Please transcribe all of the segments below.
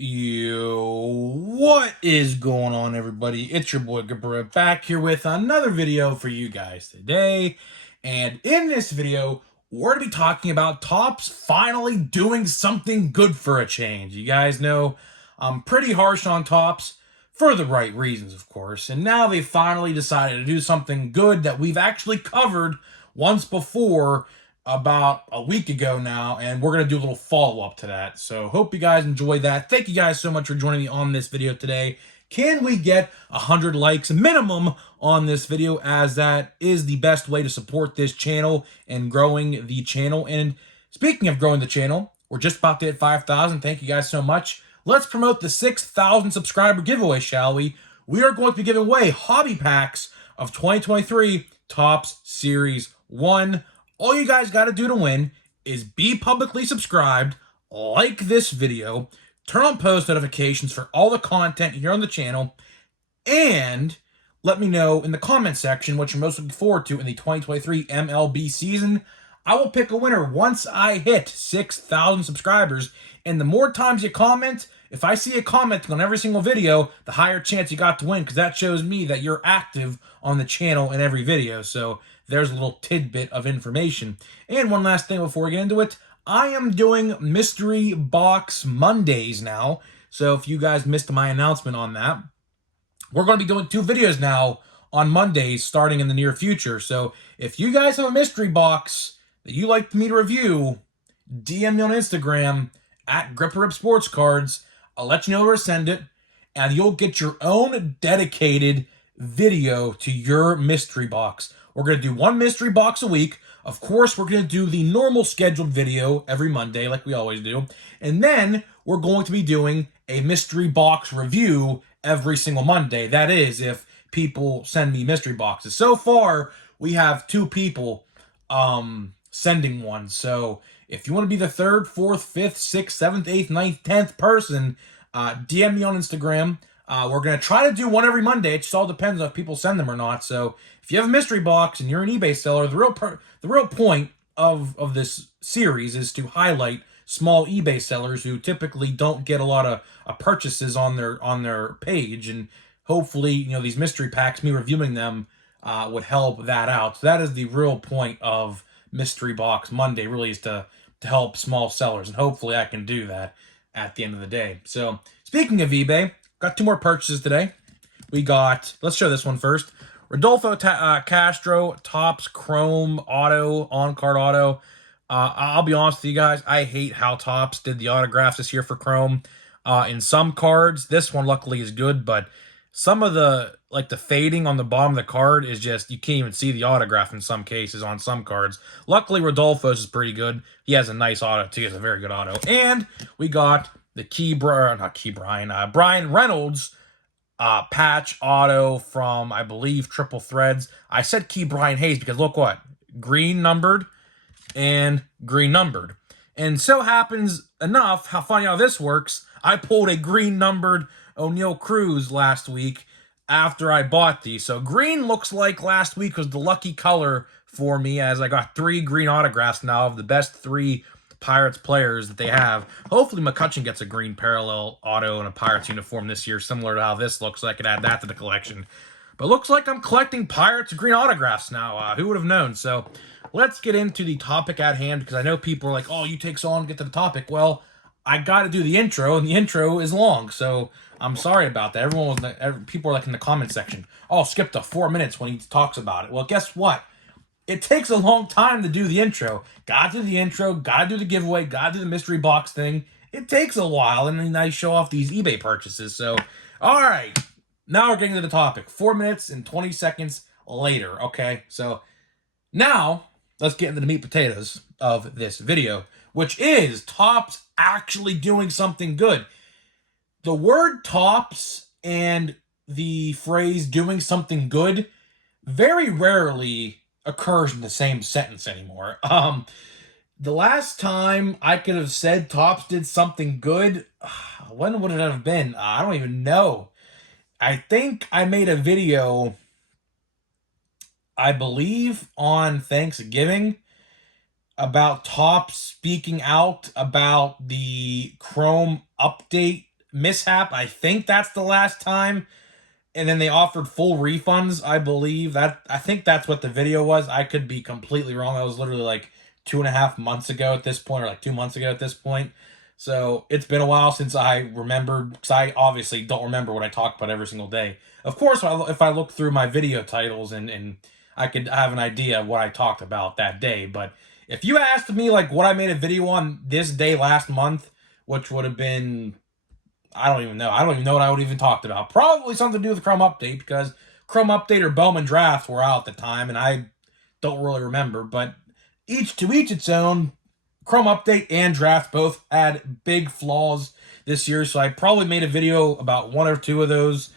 What is going on, everybody? It's your boy Gabra back here with another video for you guys today. And in this video, we're going to be talking about Topps finally doing something good for a change. You guys know I'm pretty harsh on Topps for the right reasons, of course. And now they finally decided to do something good that we've actually covered once before about a week ago now, and we're going to do a little follow-up to that. So hope you guys enjoyed that. Thank you guys so much for joining me on this video today. Can we get 100 likes minimum on this video, as that is the best way to support this channel and growing the channel? And speaking of growing the channel, we're just about to hit 5,000. Thank you guys so much. Let's promote the 6,000 subscriber giveaway, shall we? We are going to be giving away hobby packs of 2023 Topps Series 1. All you guys got to do to win is be publicly subscribed, like this video, turn on post notifications for all the content here on the channel, and let me know in the comment section what you're most looking forward to in the 2023 MLB season. I will pick a winner once I hit 6,000 subscribers, and the more times you comment, if I see a comment on every single video, the higher chance you got to win, because that shows me that you're active on the channel in every video. So there's a little tidbit of information. And one last thing before we get into it, I am doing Mystery Box Mondays now. So if you guys missed my announcement on that, we're going to be doing 2 videos now on Mondays starting in the near future. So if you guys have a mystery box that you like me to review, DM me on Instagram at GripperRip Sports Cards. I'll let you know where to send it, and you'll get your own dedicated video to your mystery box. We're going to do 1 mystery box a week. Of course, we're going to do the normal scheduled video every Monday, like we always do. And then we're going to be doing a mystery box review every single Monday. That is, if people send me mystery boxes. So far, we have 2 people sending one. So if you want to be the 3rd, 4th, 5th, 6th, 7th, 8th, 9th, 10th person, DM me on Instagram. We're going to try to do one every Monday. It just all depends on if people send them or not. So if you have a mystery box and you're an eBay seller, the real point of this series is to highlight small eBay sellers who typically don't get a lot of purchases on their page. And hopefully, you know, these mystery packs, me reviewing them, would help that out. So that is the real point of Mystery Box Monday, really, is to help small sellers. And hopefully I can do that at the end of the day. So speaking of eBay, got 2 more purchases today. We got, let's show this one first. Rodolfo Castro, Topps Chrome Auto, on-card auto. I'll be honest with you guys, I hate how Topps did the autographs this year for Chrome. In some cards, this one luckily is good, but some of the fading on the bottom of the card is just, you can't even see the autograph in some cases on some cards. Luckily, Rodolfo's is pretty good. He has a nice auto, too. He has a very good auto. And we got the Brian Reynolds patch auto from, I believe, Triple Threads. I said Key Brian Hayes because look what? Green numbered and green numbered. And so happens enough, how funny how this works, I pulled a green numbered O'Neal Cruz last week after I bought these. So green looks like last week was the lucky color for me, as I got 3 green autographs now of the best 3 Pirates players that they have. Hopefully McCutchen gets a green parallel auto and a Pirates uniform this year, similar to how this looks, so I could add that to the collection. But looks like I'm collecting Pirates green autographs now. Who would have known? So let's get into the topic at hand, because I know people are like, oh, you take so long to get to the topic. Well, I got to do the intro, and the intro is long, so I'm sorry about that. People are like in the comment section, oh, skip to 4 minutes when he talks about it. Well, guess what? It takes a long time to do the intro. Gotta do the intro, gotta do the giveaway, gotta do the mystery box thing. It takes a while, and then I show off these eBay purchases. So, all right, now we're getting to the topic. 4 minutes and 20 seconds later, okay? So now let's get into the meat potatoes of this video, which is Topps actually doing something good. The word Topps and the phrase doing something good very rarely occurs in the same sentence anymore. The last time I could have said Topps did something good, when would it have been? I don't even know. I think I made a video, I believe, on Thanksgiving about Topps speaking out about the Chrome update mishap. I think that's the last time. And then they offered full refunds, I believe. I think that's what the video was. I could be completely wrong. That was literally like 2.5 months ago at this point, or like 2 months ago at this point. So it's been a while since I remembered, because I obviously don't remember what I talk about every single day. Of course, if I look through my video titles and I could have an idea of what I talked about that day. But if you asked me like what I made a video on this day last month, which would have been, I don't even know. I don't even know what I would even talked about. Probably something to do with Chrome Update, because Chrome Update or Bowman Draft were out at the time, and I don't really remember. But each to each its own. Chrome Update and Draft both had big flaws this year, so I probably made a video about one or two of those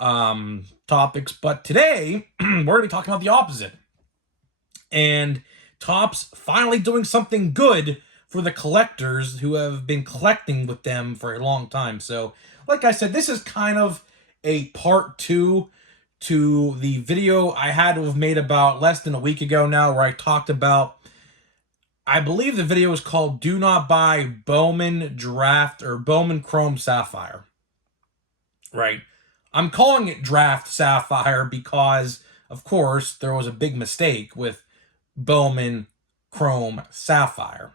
topics. But today, we're going to be talking about the opposite. And Topps finally doing something good for the collectors who have been collecting with them for a long time. So, like I said, this is kind of a part 2 to the video I had to have made about less than a week ago now, where I talked about, I believe the video was called Do Not Buy Bowman Draft or Bowman Chrome Sapphire. Right? I'm calling it Draft Sapphire because, of course, there was a big mistake with Bowman Chrome Sapphire.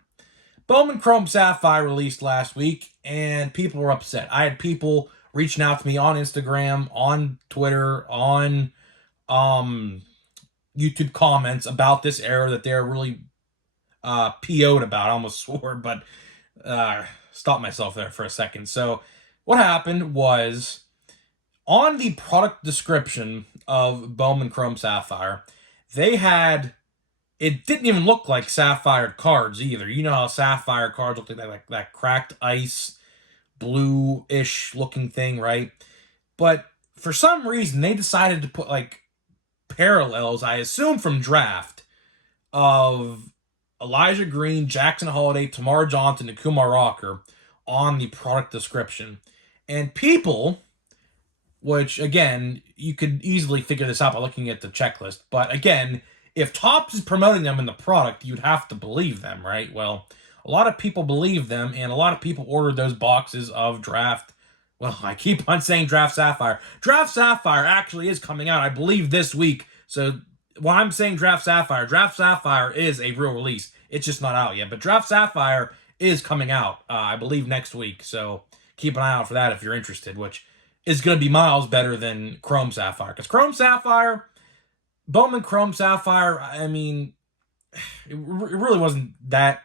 Bowman Chrome Sapphire released last week, and people were upset. I had people reaching out to me on Instagram, on Twitter, on YouTube comments about this error that they're really PO'd about. I almost swore, but stopped myself there for a second. So what happened was, on the product description of Bowman Chrome Sapphire, they had, it didn't even look like sapphire cards either. You know how sapphire cards look like that cracked ice, blue-ish looking thing, right? But for some reason, they decided to put like parallels, I assume from Draft, of Elijah Green, Jackson Holiday, Tamar Johnson, and Kumar Rocker on the product description. And people, which again, you could easily figure this out by looking at the checklist, but again, if Topps is promoting them in the product, you'd have to believe them, right? Well, a lot of people believe them, and a lot of people ordered those boxes of Draft. Well, I keep on saying Draft Sapphire. Draft Sapphire actually is coming out, I believe, this week. So while I'm saying Draft Sapphire is a real release. It's just not out yet. But Draft Sapphire is coming out, I believe, next week. So keep an eye out for that if you're interested, which is going to be miles better than Chrome Sapphire. Because Chrome Sapphire, Bowman Chrome Sapphire, I mean, it really wasn't that,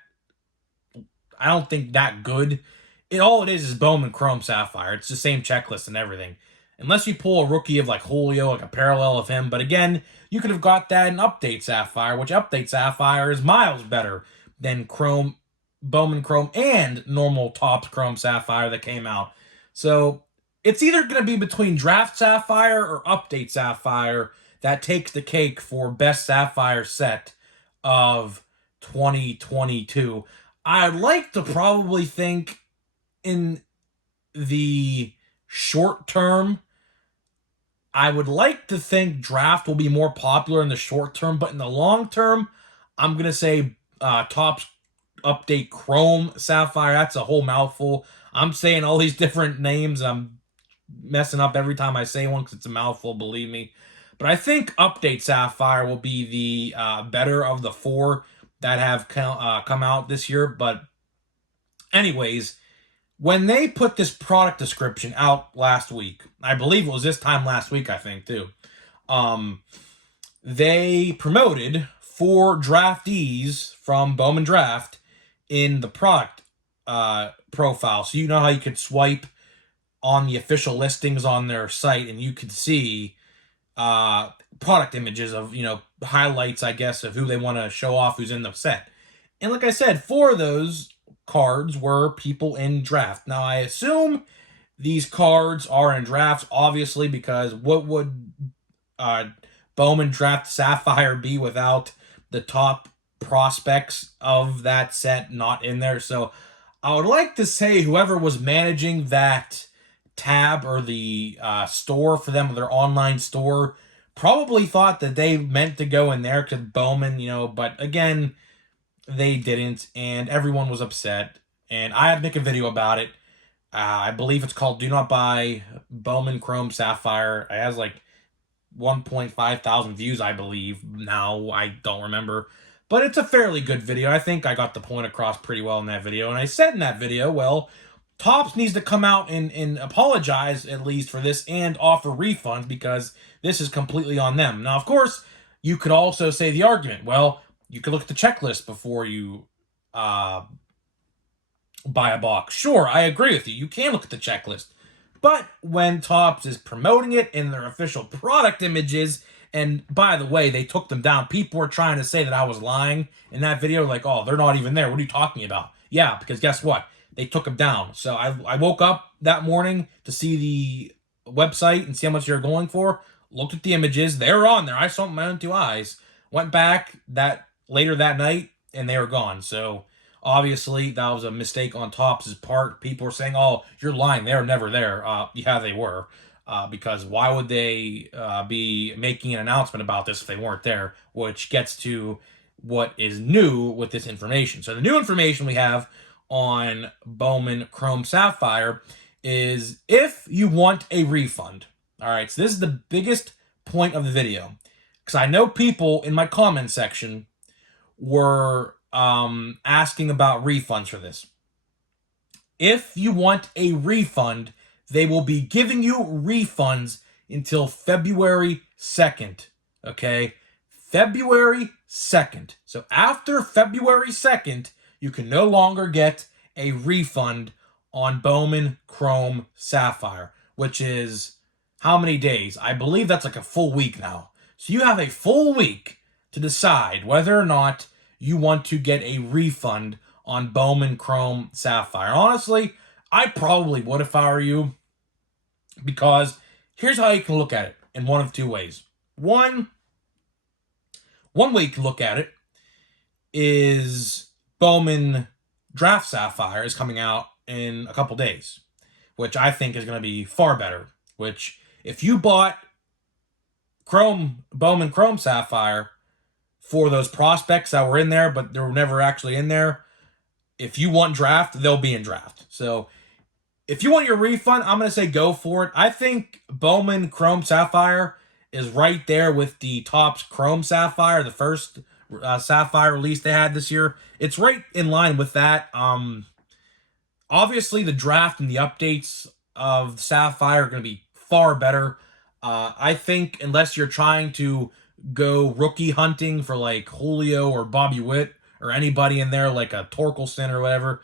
I don't think, that good. All it is Bowman Chrome Sapphire. It's the same checklist and everything. Unless you pull a rookie of like Julio, like a parallel of him. But again, you could have got that in Update Sapphire, which Update Sapphire is miles better than Chrome, Bowman Chrome, and normal Topps Chrome Sapphire that came out. So it's either going to be between Draft Sapphire or Update Sapphire that takes the cake for best Sapphire set of 2022. I'd like to probably think in the short term, I would like to think Draft will be more popular in the short term, but in the long term, I'm going to say Topps Update Chrome Sapphire. That's a whole mouthful. I'm saying all these different names. I'm messing up every time I say one because it's a mouthful, believe me. But I think Update Sapphire will be the better of the four that have come out this year. But anyways, when they put this product description out last week, I believe it was this time last week, I think, too, they promoted 4 draftees from Bowman Draft in the product profile. So you know how you could swipe on the official listings on their site and you could see product images of, highlights, I guess, of who they want to show off who's in the set. And like I said, 4 of those cards were people in Draft. Now, I assume these cards are in Drafts, obviously, because what would Bowman Draft Sapphire be without the top prospects of that set not in there? So I would like to say whoever was managing that tab or the store for them, their online store, probably thought that they meant to go in there because Bowman, but again, they didn't, and everyone was upset, and I had to make a video about it. I believe it's called Do Not Buy Bowman Chrome Sapphire. It has like 1.5 thousand views, I believe. Now, I don't remember. But it's a fairly good video. I think I got the point across pretty well in that video. And I said in that video, well, Topps needs to come out and apologize at least for this and offer refunds because this is completely on them. Now, of course, you could also say the argument, well, you could look at the checklist before you uh, buy a box. Sure, I agree with you. You can look at the checklist. But when Topps is promoting it in their official product images, and by the way, they took them down. People were trying to say that I was lying in that video, like, oh, they're not even there. What are you talking about? Yeah, because guess what? They took them down. So I woke up that morning to see the website and see how much they're going for. Looked at the images. They were on there. I saw them with my own two eyes. Went back that later that night, and they were gone. So obviously, that was a mistake on Topps' part. People were saying, oh, you're lying. They were never there. Yeah, they were. Because why would they be making an announcement about this if they weren't there? Which gets to what is new with this information. So the new information we have on Bowman Chrome Sapphire is if you want a refund. All right, so this is the biggest point of the video. Because I know people in my comment section were asking about refunds for this. If you want a refund, they will be giving you refunds until February 2nd. Okay? February 2nd. So after February 2nd, you can no longer get a refund on Bowman Chrome Sapphire, which is how many days? I believe that's like a full week now. So you have a full week to decide whether or not you want to get a refund on Bowman Chrome Sapphire. Honestly, I probably would if I were you, because here's how you can look at it in one of two ways. One way you can look at it is Bowman Draft Sapphire is coming out in a couple days, which I think is going to be far better. Which, if you bought Bowman Chrome Sapphire for those prospects that were in there, but they were never actually in there, if you want draft, they'll be in draft. So if you want your refund, I'm going to say go for it. I think Bowman Chrome Sapphire is right there with the Topps Chrome Sapphire, the first Sapphire release they had this year. It's right in line with that. Obviously, the draft and the updates of the Sapphire are going to be far better. I think unless you're trying to go rookie hunting for like Julio or Bobby Witt or anybody in there like a Torkelson or whatever,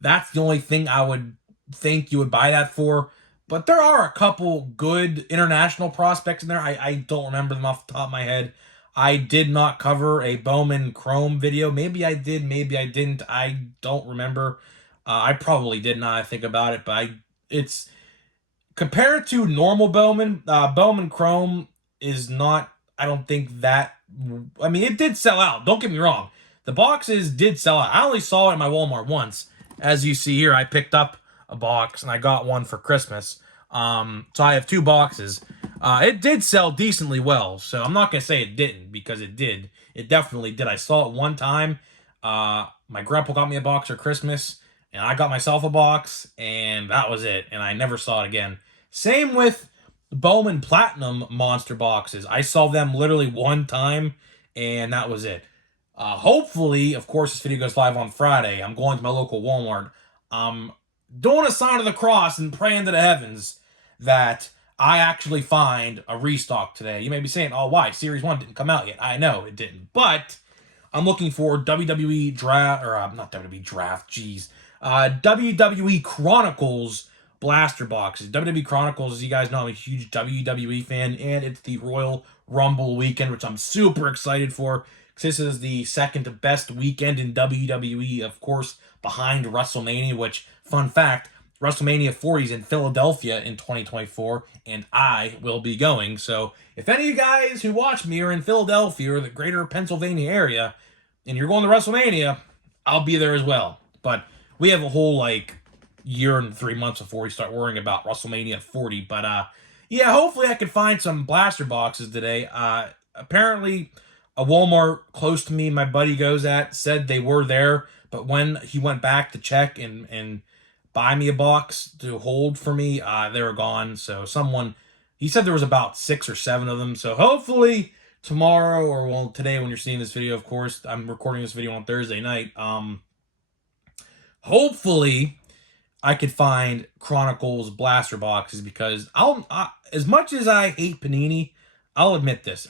that's the only thing I would think you would buy that for. But there are a couple good international prospects in there. I don't remember them off the top of my head. I did not cover a Bowman Chrome video. Maybe I did, maybe I didn't. I don't remember. I probably did not think about it, but it's compared to normal Bowman. Bowman Chrome is not, I don't think that. I mean, it did sell out. Don't get me wrong. The boxes did sell out. I only saw it in my Walmart once. As you see here, I picked up a box and I got one for Christmas. So I have two boxes. It did sell decently well, so I'm not gonna say it didn't, because it did. It definitely did. I saw it one time. My grandpa got me a box for Christmas, and I got myself a box, and that was it. And I never saw it again. Same with Bowman Platinum monster boxes. I saw them literally one time, and that was it. Hopefully, of course, this video goes live on Friday. I'm going to my local Walmart. Doing a sign of the cross and praying to the heavens that I actually find a restock today. You may be saying, oh, why? Series 1 didn't come out yet. I know it didn't. But I'm looking for WWE Draft, or not WWE Draft, jeez. WWE Chronicles blaster boxes. WWE Chronicles, as you guys know, I'm a huge WWE fan, and it's the Royal Rumble weekend, which I'm super excited for. This is the second best weekend in WWE, of course, behind WrestleMania, which, fun fact, WrestleMania 40 is in Philadelphia in 2024, and I will be going. So if any of you guys who watch me are in Philadelphia or the greater Pennsylvania area, and you're going to WrestleMania, I'll be there as well. But we have a whole, like, year and 3 months before we start worrying about WrestleMania 40. But, yeah, hopefully I can find some blaster boxes today. Apparently, a Walmart close to me my buddy goes at said they were there, but when he went back to check and buy me a box to hold for me. They were gone. So he said there was about 6 or 7 of them. So hopefully tomorrow, or well, today when you're seeing this video, of course, I'm recording this video on Thursday night. Hopefully I could find Chronicles blaster boxes, because as much as I hate Panini, I'll admit this.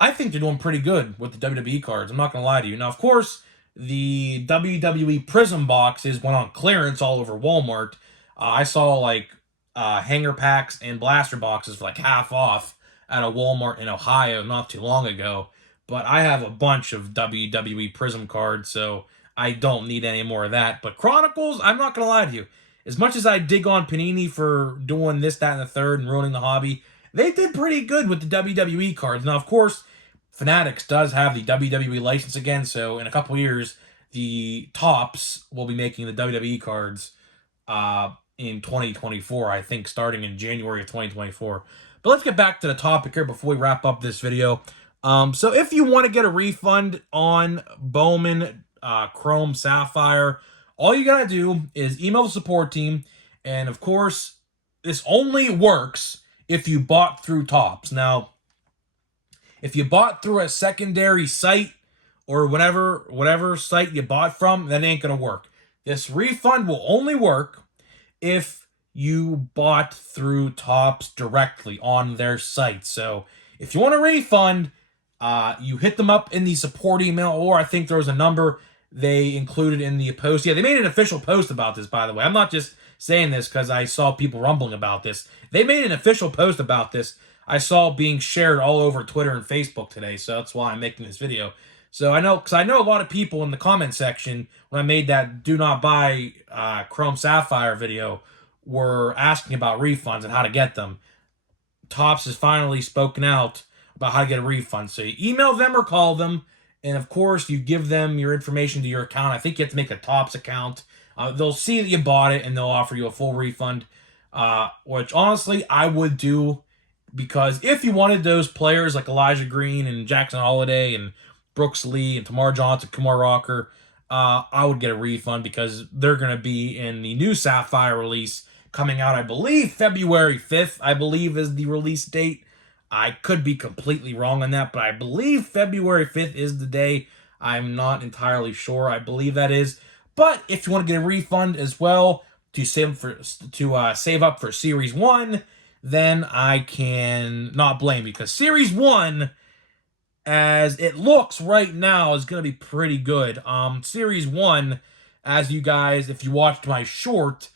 I think they're doing pretty good with the WWE cards. I'm not going to lie to you. Now, of course, the WWE Prism boxes went on clearance all over Walmart. I saw like hanger packs and blaster boxes for like half off at a Walmart in Ohio not too long ago. But I have a bunch of WWE Prism cards, so I don't need any more of that. But Chronicles, I'm not going to lie to you. As much as I dig on Panini for doing this, that, and the third and ruining the hobby, they did pretty good with the WWE cards. Now, of course, Fanatics does have the WWE license again, so in a couple years, the Tops will be making the WWE cards in 2024, I think, starting in January of 2024. But let's get back to the topic here before we wrap up this video. So if you want to get a refund on Bowman Chrome Sapphire, all you gotta do is email the support team, and of course, this only works if you bought through Tops. Now, if you bought through a secondary site or whatever site you bought from, that ain't gonna work. This refund will only work if you bought through Tops directly on their site. So if you want a refund, you hit them up in the support email, or I think there was a number they included in the post. Yeah, they made an official post about this, by the way. I'm not just saying this because I saw people rumbling about this. They made an official post about this. I saw being shared all over Twitter and Facebook today, so that's why I'm making this video. So I know a lot of people in the comment section, when I made that do not buy Chrome Sapphire video, were asking about refunds and how to get them. Tops has finally spoken out about how to get a refund. So you email them or call them, and of course you give them your information to your account. I think you have to make a Tops account. They'll see that you bought it, and they'll offer you a full refund, which honestly I would do, because if you wanted those players like Elijah Green and Jackson Holiday and Brooks Lee and Tamar Johnson, Kumar Rocker, I would get a refund, because they're going to be in the new Sapphire release coming out, I believe, February 5th, I believe, is the release date. I could be completely wrong on that, but I believe February 5th is the day. I'm not entirely sure. I believe that is. But if you want to get a refund as well to save up for Series 1, then I can not blame you, because Series 1, as it looks right now, is going to be pretty good. Series 1, as you guys, if you watched my short,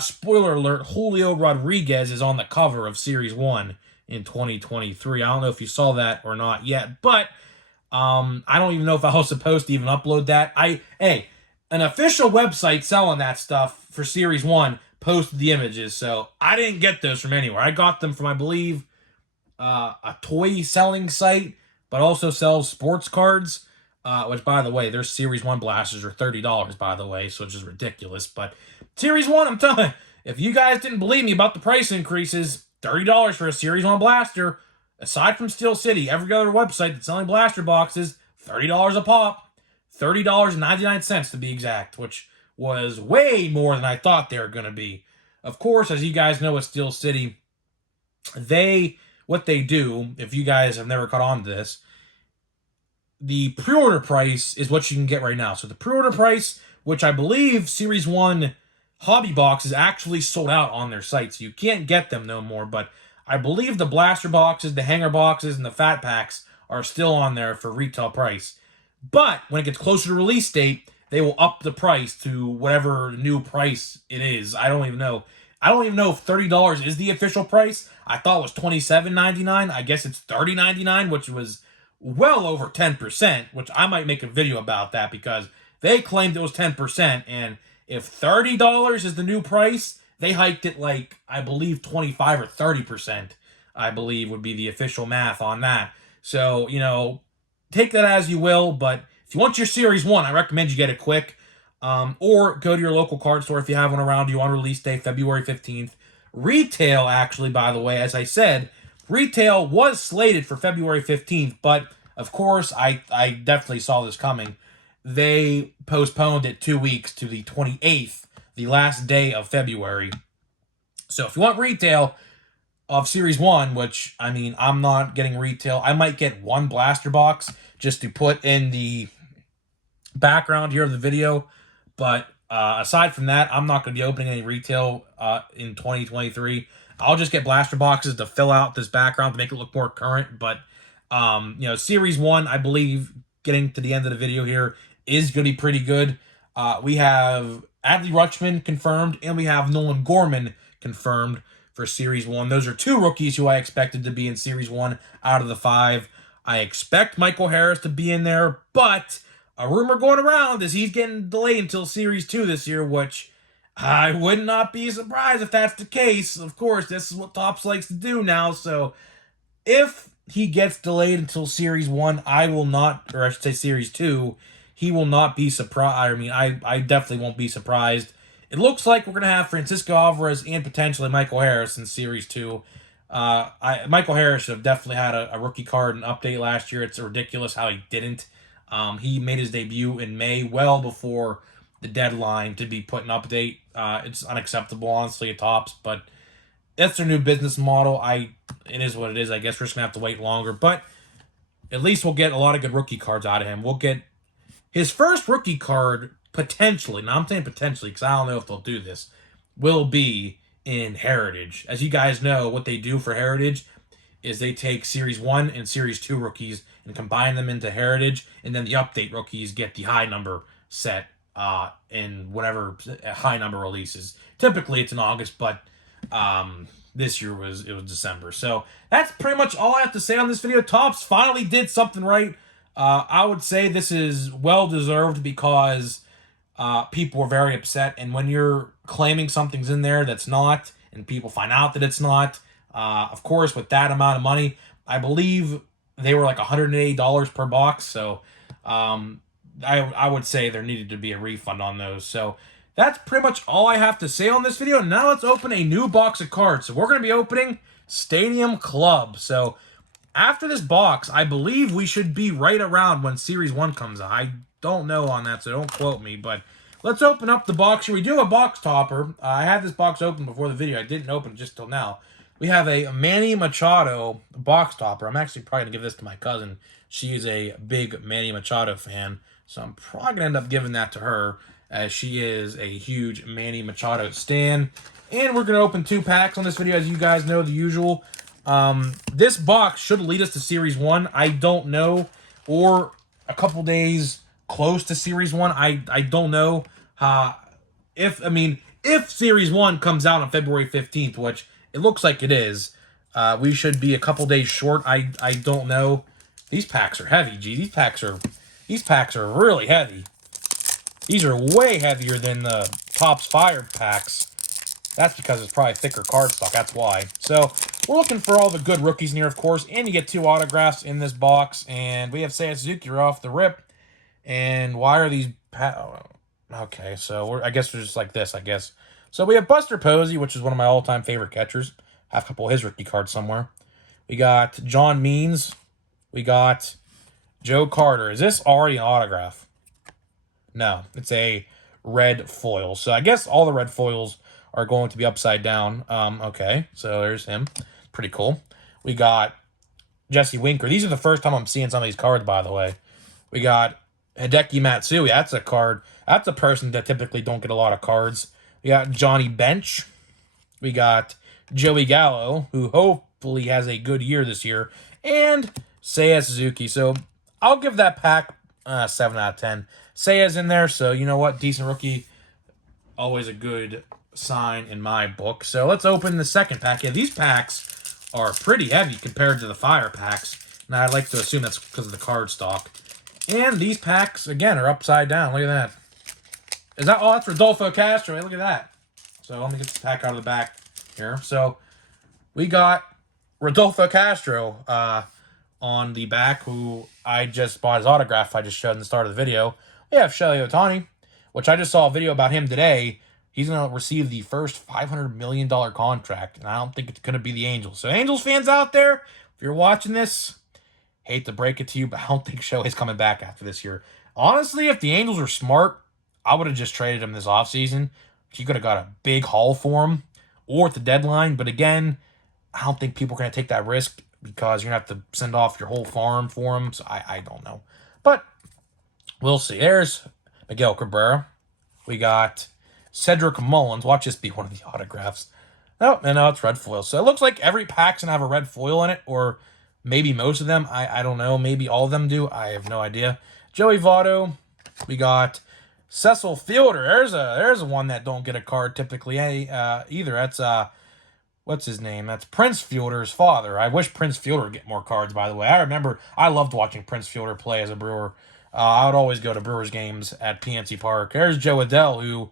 spoiler alert, Julio Rodriguez is on the cover of Series 1 in 2023. I don't know if you saw that or not yet, but I don't even know if I was supposed to even upload that. An official website selling that stuff for Series 1 posted the images, so I didn't get those from anywhere. I got them from, I believe, a toy selling site, but also sells sports cards, which, by the way, their Series 1 blasters are $30, by the way, so it's just ridiculous. But Series 1, I'm telling you, if you guys didn't believe me about the price increases, $30 for a Series 1 blaster, aside from Steel City, every other website that's selling blaster boxes, $30 a pop, $30.99 to be exact, which was way more than I thought they were going to be. Of course, as you guys know, with Steel City, what they do, if you guys have never caught on to this, the pre-order price is what you can get right now. So the pre-order price, which I believe Series 1 hobby boxes actually sold out on their site, so you can't get them no more, but I believe the blaster boxes, the hanger boxes, and the fat packs are still on there for retail price. But when it gets closer to release date, they will up the price to whatever new price it is. I don't even know. I don't even know if $30 is the official price. I thought it was $27.99. I guess it's $30.99, which was well over 10%, which I might make a video about that, because they claimed it was 10%, and if $30 is the new price, they hiked it like, I believe, 25 or 30%, I believe, would be the official math on that. So, take that as you will, but if you want your Series 1, I recommend you get it quick. Or go to your local card store if you have one around you on release day, February 15th. Retail, actually, by the way, as I said, retail was slated for February 15th, but, of course, I definitely saw this coming. they postponed it 2 weeks to the 28th, the last day of February. So if you want retail of Series 1, which, I mean, I'm not getting retail. I might get one blaster box just to put in the background here of the video. But aside from that, I'm not going to be opening any retail in 2023. I'll just get blaster boxes to fill out this background to make it look more current. But, Series 1, I believe, getting to the end of the video here, is going to be pretty good. We have Adley Rutschman confirmed, and we have Nolan Gorman confirmed for Series 1. Those are 2 rookies who I expected to be in Series 1 out of the 5. I expect Michael Harris to be in there, but a rumor going around is he's getting delayed until Series 2 this year, which I would not be surprised if that's the case. Of course, this is what Topps likes to do now, so if he gets delayed until Series 1, I will not, or I should say Series 2, he will not be surprised. I mean, I definitely won't be surprised. It looks like we're going to have Francisco Alvarez and potentially Michael Harris in Series 2. Michael Harris should have definitely had a rookie card and update last year. It's ridiculous how he didn't. He made his debut in May, well before the deadline to be put an update. It's unacceptable, honestly, at Topps, but that's their new business model. It is what it is. I guess we're just going to have to wait longer, but at least we'll get a lot of good rookie cards out of him. We'll get his first rookie card, potentially, now I'm saying potentially because I don't know if they'll do this, will be in Heritage. As you guys know, what they do for Heritage is they take Series 1 and Series 2 rookies and combine them into Heritage, and then the update rookies get the high number set in whatever high number releases. Typically, it's in August, but this year it was December. So that's pretty much all I have to say on this video. Topps finally did something right. I would say this is well-deserved because people were very upset. And when you're claiming something's in there that's not, and people find out that it's not, of course, with that amount of money, I believe they were like $180 per box. So I would say there needed to be a refund on those. So that's pretty much all I have to say on this video. Now let's open a new box of cards. So we're going to be opening Stadium Club. So after this box, I believe we should be right around when Series 1 comes out. I don't know on that, so don't quote me. But let's open up the box here. We do have a box topper. I had this box open before the video. I didn't open it just till now. We have a Manny Machado box topper. I'm actually probably going to give this to my cousin. She is a big Manny Machado fan. So I'm probably going to end up giving that to her, as she is a huge Manny Machado stan. And we're going to open 2 packs on this video, as you guys know, the usual. This box should lead us to Series 1. I don't know. Or a couple days close to Series 1. I don't know. If Series 1 comes out on February 15th, which it looks like it is, we should be a couple days short. I don't know. These packs are heavy, G. These packs are really heavy. These are way heavier than the Topps Fire packs. That's because it's probably thicker cardstock. That's why. So we're looking for all the good rookies in here, of course. And you get 2 autographs in this box. And we have Seiya Suzuki off the rip. And why are these... Okay, so I guess we're just like this, I guess. So we have Buster Posey, which is one of my all-time favorite catchers. Have a couple of his rookie cards somewhere. We got John Means. We got Joe Carter. Is this already an autograph? No, it's a red foil. So I guess all the red foils are going to be upside down. Okay, so there's him. Pretty cool. We got Jesse Winker. These are the first time I'm seeing some of these cards, by the way. We got Hideki Matsui. That's a card. That's a person that typically don't get a lot of cards. We got Johnny Bench. We got Joey Gallo, who hopefully has a good year this year. And Seiya Suzuki. So I'll give that pack 7 out of 10. Seiya's in there, so you know what? Decent rookie. Always a good sign in my book. So let's open the second pack. Yeah, these packs are pretty heavy compared to the Fire packs. Now, I'd like to assume that's because of the card stock. And these packs, again, are upside down. Look at that. Is that... Oh, that's Rodolfo Castro. Hey, look at that. So let me get this pack out of the back here. So we got Rodolfo Castro on the back, who I just bought his autograph I just showed in the start of the video. We have Shohei Ohtani, which I just saw a video about him today. He's going to receive the first $500 million contract, and I don't think it's going to be the Angels. So Angels fans out there, if you're watching this, hate to break it to you, but I don't think Shohei's coming back after this year. Honestly, if the Angels were smart, I would have just traded him this offseason. You could have got a big haul for him or at the deadline. But again, I don't think people are going to take that risk because you're going to have to send off your whole farm for him. So I don't know. But we'll see. There's Miguel Cabrera. We got Cedric Mullins. Watch this be one of the autographs. Oh, and no, it's red foil. So it looks like every pack's going to have a red foil in it, or maybe most of them. I don't know. Maybe all of them do. I have no idea. Joey Votto. We got Cecil Fielder. There's a one that don't get a card typically either. That's what's his name? That's Prince Fielder's father. I wish Prince Fielder would get more cards, by the way. I remember I loved watching Prince Fielder play as a Brewer. I would always go to Brewers games at PNC Park. There's Joe Adell, who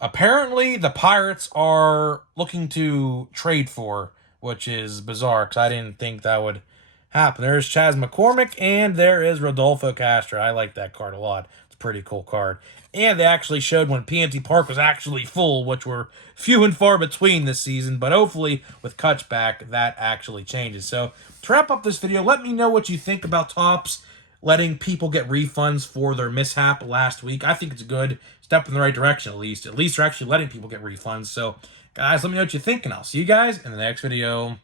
apparently the Pirates are looking to trade for, which is bizarre because I didn't think that would happen. There's Chas McCormick, and there is Rodolfo Castro. I like that card a lot. It's a pretty cool card. And they actually showed when PNC Park was actually full, which were few and far between this season. But hopefully, with Kutch back, that actually changes. So, to wrap up this video, let me know what you think about Topps letting people get refunds for their mishap last week. I think it's a good step in the right direction, at least. At least they're actually letting people get refunds. So, guys, let me know what you think, and I'll see you guys in the next video.